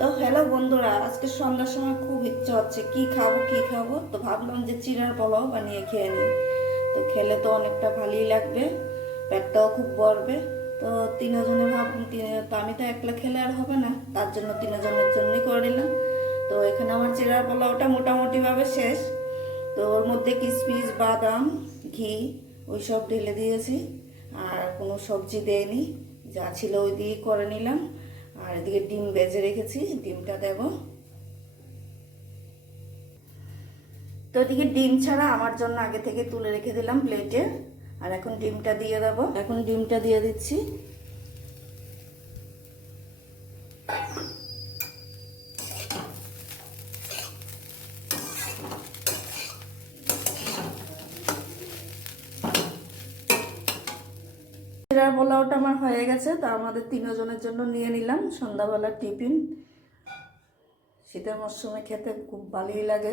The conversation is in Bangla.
তো হ্যালো বন্ধুরা, আজকে সন্ধ্যার সময় খুব ইচ্ছা হচ্ছে কি খাবো তো ভাবলাম যে চিড়ার পোলাও বানিয়ে খেয়ে নিই। তো খেলে তো অনেকটা ভালোই লাগবে, পেটটাও খুব ভরবে। তো তিনজনে তো আমি তো একলা খেলে আর হবে না, তার জন্য তিনজনের জন্যই করে নিলাম। তো এখানে আমার চিড়ার পোলাওটা মোটামুটিভাবে শেষ। তো ওর মধ্যে কিশমিশ, বাদাম, ঘি ওইসব ঢেলে দিয়েছি, আর কোনো সবজি দেয়নি, যা ছিল ওই দিয়ে করে নিলাম। আর এদিকে ডিম ভেজে রেখেছি, ডিমটা দেব। তো এদিকে ডিম ছাড়া আমার জন্য আগে থেকে তুলে রেখে দিলাম প্লেটে। আর এখন ডিমটা দিয়ে দেব, এখন ডিমটা দিয়ে দিচ্ছি। চিড়ার পোলাওটা আমার হয়ে গেছে, তো আমাদের তিনজনের জন্য নিয়ে নিলাম সন্ধ্যাবেলার টিফিন। শীতের মরশুমে খেতে খুব ভালোই লাগে।